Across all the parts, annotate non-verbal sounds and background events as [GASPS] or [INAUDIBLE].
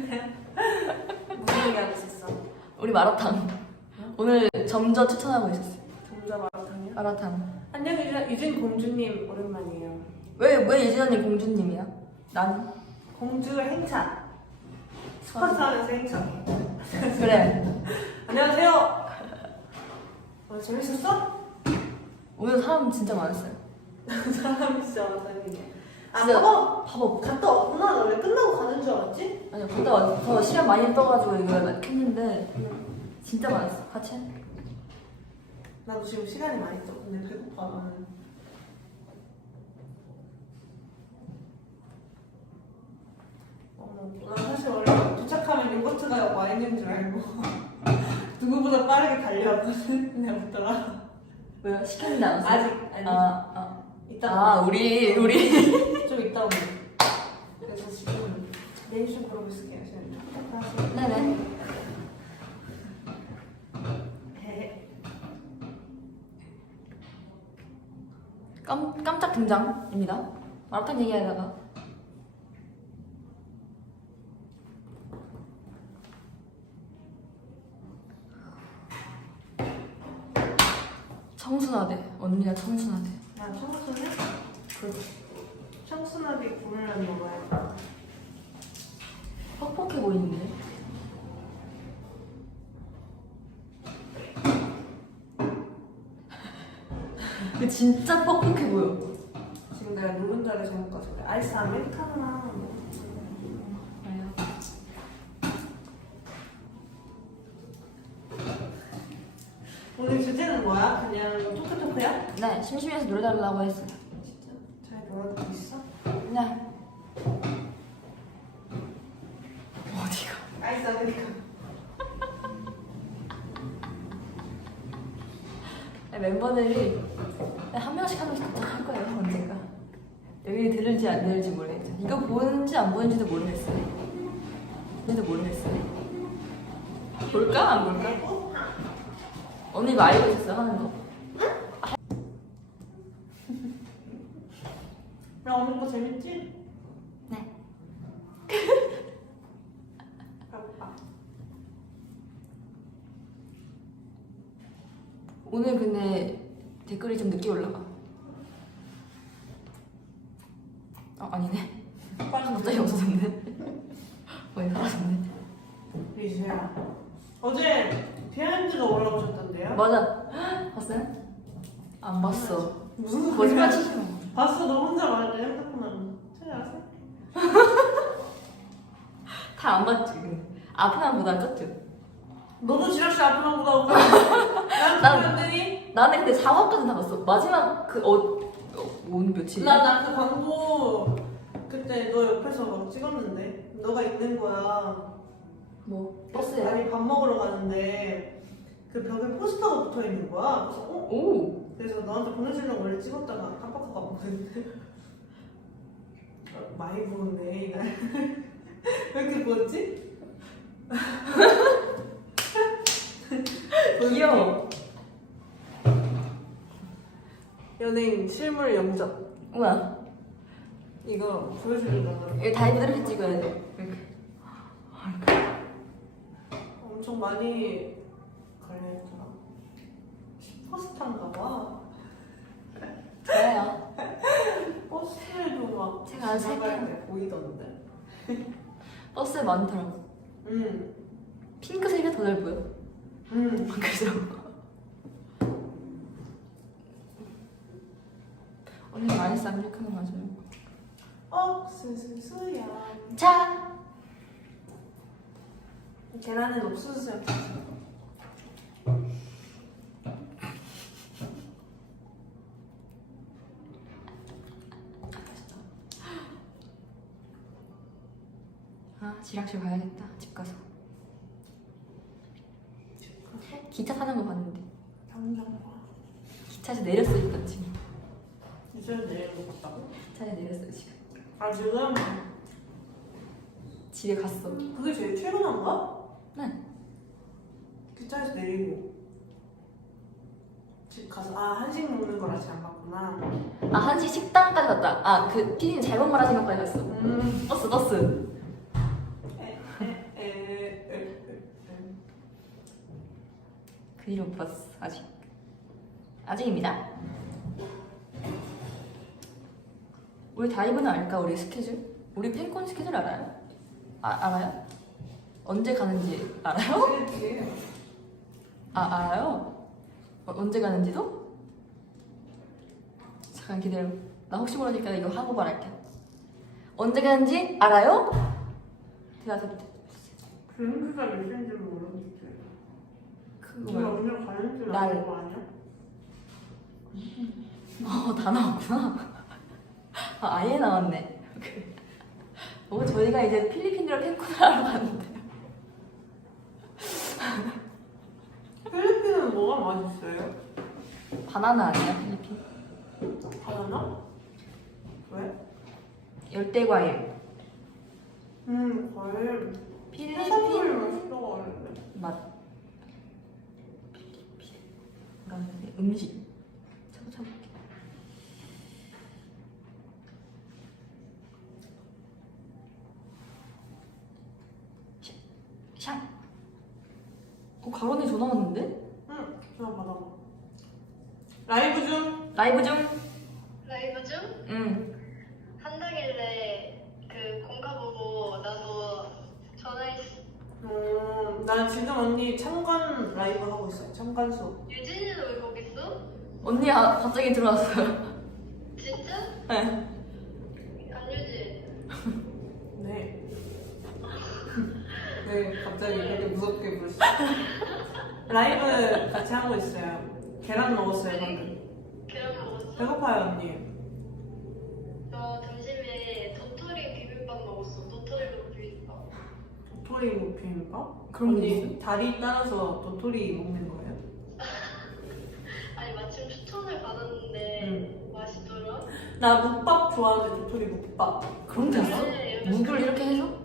무슨 얘기하고 있었어? 우리 마라탕. 오늘 점저 추천하고 있었어. 점자 마라탕이요? 마라탕. 안녕 유진, 유진 공주님 오랜만이에요. 왜, 왜 유진 언니 공주님이야? 난? 공주 행차. 스쿼트 하면서 행차. [LAUGHS] 그래. 안녕하세요. 어, 재밌었어? 오늘 사람 진짜 많았어요. [LAUGHS] 사람 진짜 많다니. 아, 봐봐. 봐봐. 갔다 왔구나. 나 왜 끝나고 가는 줄 알았지? 아니, 갔다 와서 시간 많이 떠가지고 이거 했는데 진짜 많았어. 같이 해? 나도 지금 시간이 많이 떠. 근데 배고파. 나는. 어머, 난 사실 원래 도착하면 요거트가 와 있는 줄 알고 [LAUGHS] 누구보다 빠르게 달려왔거든. 근데 없더라. 왜요? 시켰는데 안 왔어? 아직 아니. 아, 아. 이따 아, 우리, 우리. [LAUGHS] 좀 이따 오면. 그래서 지금 내일 좀 그러고 있을게요. 네네. 깜, 깜짝 등장입니다. 마라탕 얘기하다가. 청순하대. 언니가 청순하대. 난 청순해? 청순하게 구우면 먹어야 퍽퍽해 보이는데? [LAUGHS] 근데 진짜 퍽퍽해 보여. 지금 내가 노른자를 잘못 가서 그래. 아이스 아메리카노나 뭐. 오늘 주제는 뭐야? 그냥 토크토크야? 네, 심심해서 노래 달라고 했어요. 놀아주고 있어? 네. 어디가? 아이스 아메리카노 네, 멤버들이 한 명씩 한 명씩 도착할 거예요, 언젠가. 여기 들을지 안 들을지 모르겠죠. 이거 보는지 안 보는지도 모르겠어요. 근데 모르겠어요. 볼까? 안 볼까? 언니 이거 알고 있었어요, 하는 거? 야 오늘 거 재밌지? 네. 배고파 오늘 근데 댓글이 좀 늦게 올라가. 아, 아니네. 갑자기 없어졌네. 거의 사라졌네. 리즈야 어제 비하인드가 올라오셨던데요? 맞아. [GASPS] 봤어요? 안 봤어. 무슨 거짓말? [LAUGHS] 치지 마. 봤어 너 혼자 말해 핸드폰으로 찾아왔어? 다 안 봤지. 앞에만 보다 껐죠. 너도 지락실 앞에만 보다 오고 난 난- 사람들이 나는 근데 4화까지 다 봤어. 마지막 그, 어, 어 오늘 며칠이야? 나나 그 광고 그때 너 옆에서 막 찍었는데 너가 있는 거야 뭐, 버스야? 아니 밥 먹으러 가는데 그 벽에 포스터가 붙어 있는 거야 그래서 어? 오! 너한테 보내주려고 원래 찍었다가 깜빡하고 안 보냈는데 어, 많이 보는데 이날 [LAUGHS] 왜 이렇게 부었지? [LAUGHS] 귀여워. 연예인 실물 영접 우와. 이거 보여주려고 이거 다이브 이렇게 찍어야 돼. 이렇게. 엄청 많이 걸려있더라 슈퍼스타인가 봐 좋아요. 버스에도 살게요. 때 보이던데 버스에 많더라고. 응 핑크색이 더 잘 보여. 응. [LAUGHS] 그래서. 언니 많이 싼 아메리카노 맞아요. 옥수수수야 자! 계란은 옥수수야 아, 지락실 가야겠다. 집 가서. 기차 타는 거 봤는데. 당장 봐 기차에서 내렸어, 일단 지금. 이제 내일 먹었다고? 기차에 내렸어, 지금. 아 지금 집에 갔어. 그게 제일 최근한가? 네. 기차에서 내리고 가서 아 한식 먹는 걸 아직 안 봤구나. 아 한식 식당까지 갔다. 아 그 피디님 잘못 말하신 것까지 갔어. 음. 버스 버스. 에에에에 못 봤어 아직. 아직입니다. 우리 다이브는 알까 우리 스케줄? 우리 팬콘 스케줄 알아요? 아 알아요? 언제 가는지 알아요? 아 알아요? 어, 언제 가는지도? 잠깐 기다려. 나 혹시 모르니까 이거 하고 말할게. 언제 가는지 알아요? 대답해. 비행기가 몇 시인지 모르겠지. 그거 우리 뭐야? 오늘 가는지 날. 아는 거 아니야? 어, 다 나왔구나. 아, 아예 나왔네. 어, 저희가 이제 필리핀으로 팬콘을 하러 갔는데. 필리핀은 뭐가 맛있어요? 바나나 아니야, 필리핀? 바나나? 왜? 열대 과일. 음 과일. 필리핀 해산물이 맛있다고 하는데. 맛. 필리핀. 돼? 음식. 찾아볼게. 샹. 샹. 어, 가론이 전화 왔는데? 응. 전화 받아. 라이브 중. 라이브 중? 라이브 중? 응. 한다길래 그 공가 보고 나도 전화했어. 음, 나 지금 언니 참관 라이브 하고 있어요. 참관 수업. 유진이는 왜 거기 있어? 언니 아, 갑자기 들어왔어요. 진짜? 네. 안유진. 네. [LAUGHS] 네, 갑자기 이렇게 무섭게 부르시 라이브 같이 하고 있어요. 계란 먹었어요, 방금. 계란 먹었어? 배고파요, 언니. 나 점심에 도토리 비빔밥 먹었어. 도토리 비빔밥. 도토리 무피인가? 그런 게 언니 다리 따라서 도토리 먹는 거예요? [LAUGHS] 아니 마침 추천을 받았는데 응. 맛있더라. 나 묵밥 좋아하는데 도토리 묵밥. 그런 게 있어? 네, 묵을 이렇게 해서?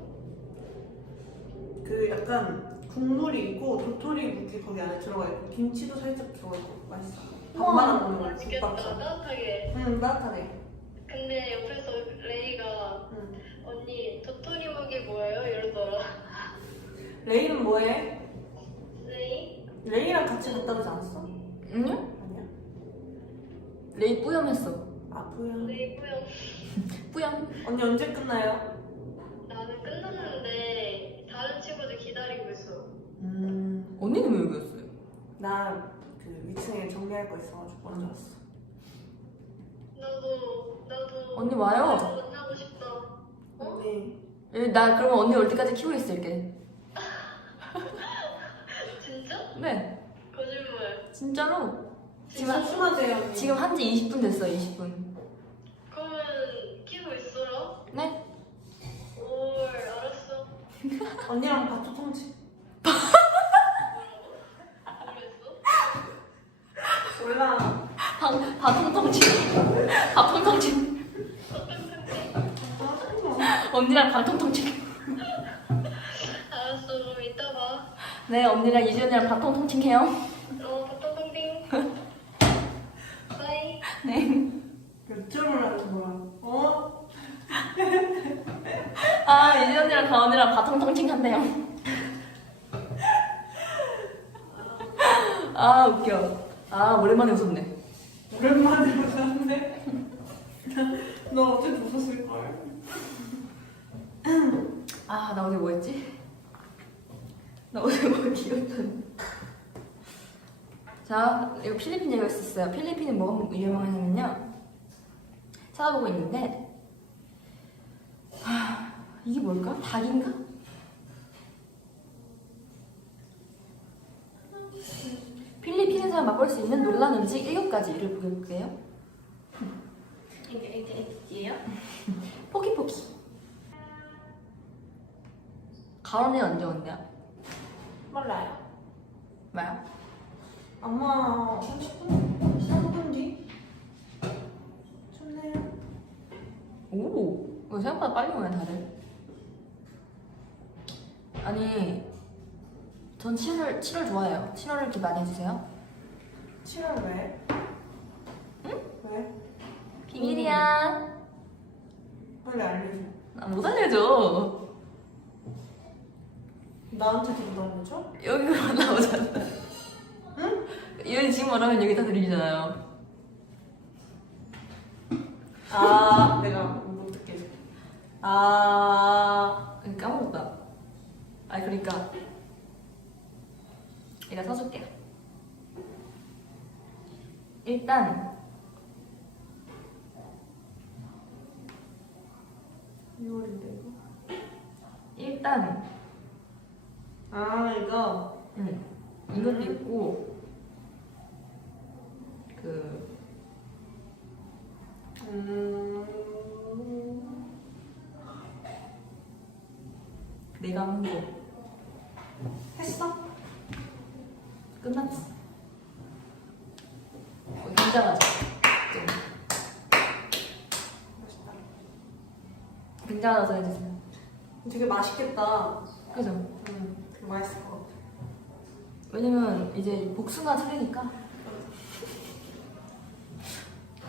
그 약간 국물이 있고 도토리 묵이 거기 안에 들어가 있고 김치도 살짝 들어가 있고 맛있어. 밥 우와, 말아 먹는 거야, 맛있겠다. 묵밥처럼. 따뜻하게. 응, 따뜻하네. 근데 옆에서 레이가 응. 언니 도토리 묵이 뭐예요? 이러더라. 레이는 뭐해? 레이? 레이랑 같이 갔다 오지 않았어? 응? 아니야? 레이 뿌염했어. 아프야. 레이 뿌연. [LAUGHS] 뿌염. 언니 언제 끝나요? 나는 끝났는데 다른 친구들 기다리고 있어. 음, 언니는 왜 여기였어요? 나 그 위층에 정리할 거 있어가지고 먼저 왔어. 나도 나도 언니 와요. 나도 만나고 싶다. 어? 언니 예, 나 그러면 언니 올 때까지 키고 있을게. 진짜? 네, 거짓말. 진짜로. 지금 심하세요. 지금 한 지 20분 됐어요, 20분. 그러면 키고 있어라. 네? 올 알았어. [LAUGHS] 언니랑 밥도 통치. 모르겠어. [LAUGHS] 몰라. 밥, 밥 통통치. 밥 통통치. 언니랑 밥 통통치. 네, 언니랑 이준이랑 밥 통통치 해요. 어, 밥떡땡땡. 바이. [LAUGHS] 네. 몇 점을 하는 거야? 어? 아, 이준이랑 가은이랑 밥 통통치 한대요. [LAUGHS] 아, 웃겨. 아, 오랜만에 웃었네. 오랜만에 보셨는데? 너 어제 웃었을 걸? 아, 나 어제 뭐 했지? 나 어제 뭐 기억나네. 자, 이거 필리핀 얘기가 있었어요. 필리핀은 뭐가 유명하냐면요. 찾아보고 있는데, 아, 이게 뭘까? 닭인가? 필리핀에서 맛볼 수 있는 놀란 음식 7가지를 보여볼게요. 이게 이게 이게요? [LAUGHS] 포키포키. 가론이 언제 온대요? 몰라요. 뭐야? 아마 30분? 15분 뒤? 좋네요. 오, 이거 생각보다 빨리 오네 다들. 아니, 전 7월 7월 좋아해요. 7월을 이렇게 많이 해주세요. 7월 왜? 비밀이야. 빨리 알려줘. 아, 못 알려줘. 나한테도 그런 거죠? 여기로 [LAUGHS] 나오잖아. 응? 여기 지금 말하면 여기 다 들리잖아요. 아, 내가 못 듣게. 아, 까먹었다. 아 그러니까 내가 써줄게요. 일단 6월인데 이거. 일단 아, 이거. 음, 이것도 있고 그 음. 내가 한 거 했어? 끝났어. 어, 굉장하죠. 좀 맛있다. 굉장하다고 해주세요. 되게 맛있겠다. 그죠? 맛있을 것 같아. 왜냐면 이제 복숭아 차례니까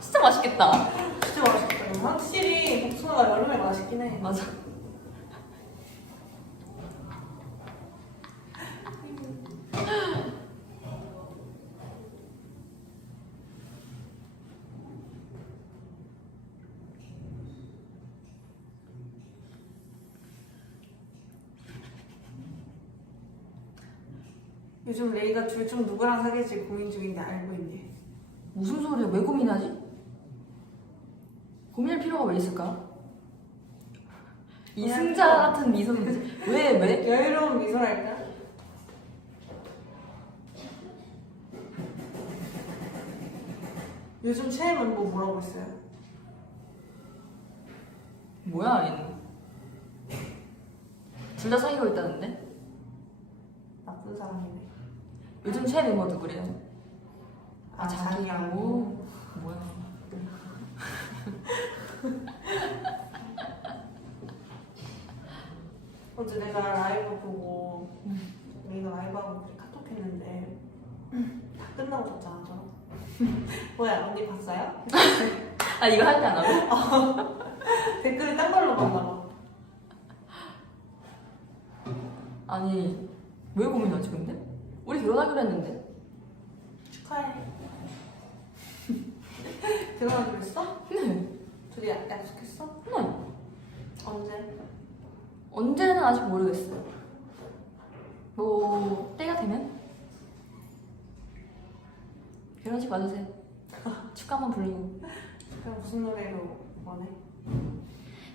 진짜 맛있겠다. 진짜 맛있겠다. 확실히 복숭아가 여름에 맛있긴 해. 맞아. 요즘 레이가 둘 중 누구랑 사귈지 고민 중인데 알고 있네. 무슨 소리야? 왜 고민하지? 고민할 필요가 왜 있을까? 이승자 같은 미소는 왜 왜? [LAUGHS] 여유로운 미소랄까? 요즘 최애 멤버 뭐라고 했어요? 뭐야 얘는? 둘 다 사귀고 있다는데? 나쁜 사람이네. 요즘 최애 멤버 누구래요? 아, 아, 자기라고? 뭐야? [LAUGHS] 어제 내가 라이브 보고 레이가 라이브하고 우리 카톡 했는데 다 끝나고 잤잖아 저. [LAUGHS] 뭐야 언니 봤어요? [LAUGHS] 아 이거 할 때 안 하고? 댓글이 딴 걸로 봤나 봐. 아니 왜 고민하지 근데? 우리 결혼하기로 했는데 축하해. [LAUGHS] 결혼하기로 했어? 네 둘이 약- 약속했어? 네 언제? 언제는 아직 모르겠어요 뭐 때가 되면 결혼식 와주세요 [LAUGHS] 축가 한번 부르고 그럼 무슨 노래로 원해?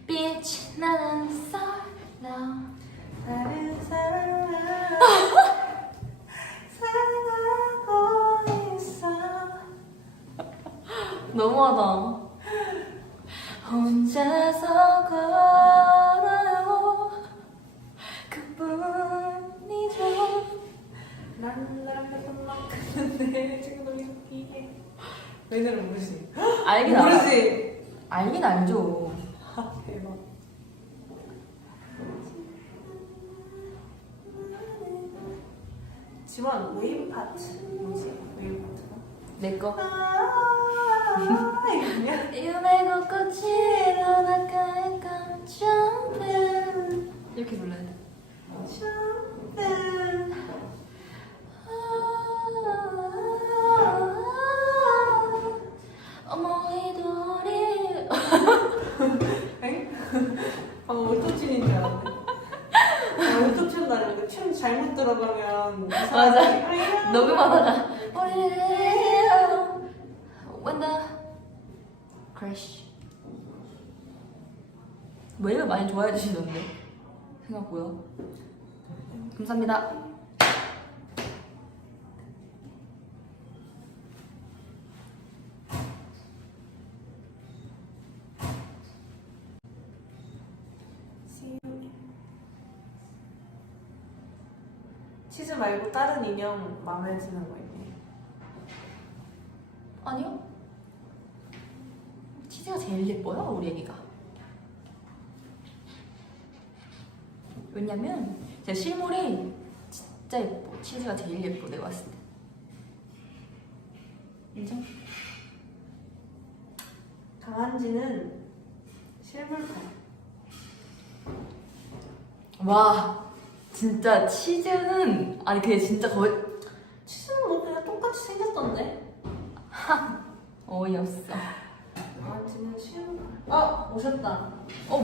빛 나는 사랑 다른 사람 너무하다. 혼자서 걸어요. 그뿐이죠. 난 나를 만큼은 지금 너무 웃기게 왜 노래 모르지? 알긴 알아 모르지? 알긴 알죠 깜 생각보다 감사합니다. 치즈 말고 다른 인형 마음에 드는 거 있네 아니요. 치즈가 제일 예뻐요 우리 애기가 왜냐면 제 실물이 진짜 예뻐 치즈가 제일 예뻐 내가 봤을 때 인정? 다 강한지는 실물팔. 와 진짜 치즈는 아니 그게 진짜 거의 치즈는 뭐 그냥 똑같이 생겼던데? [LAUGHS] 어이없어 강한지는 실물팔. 아 오셨다.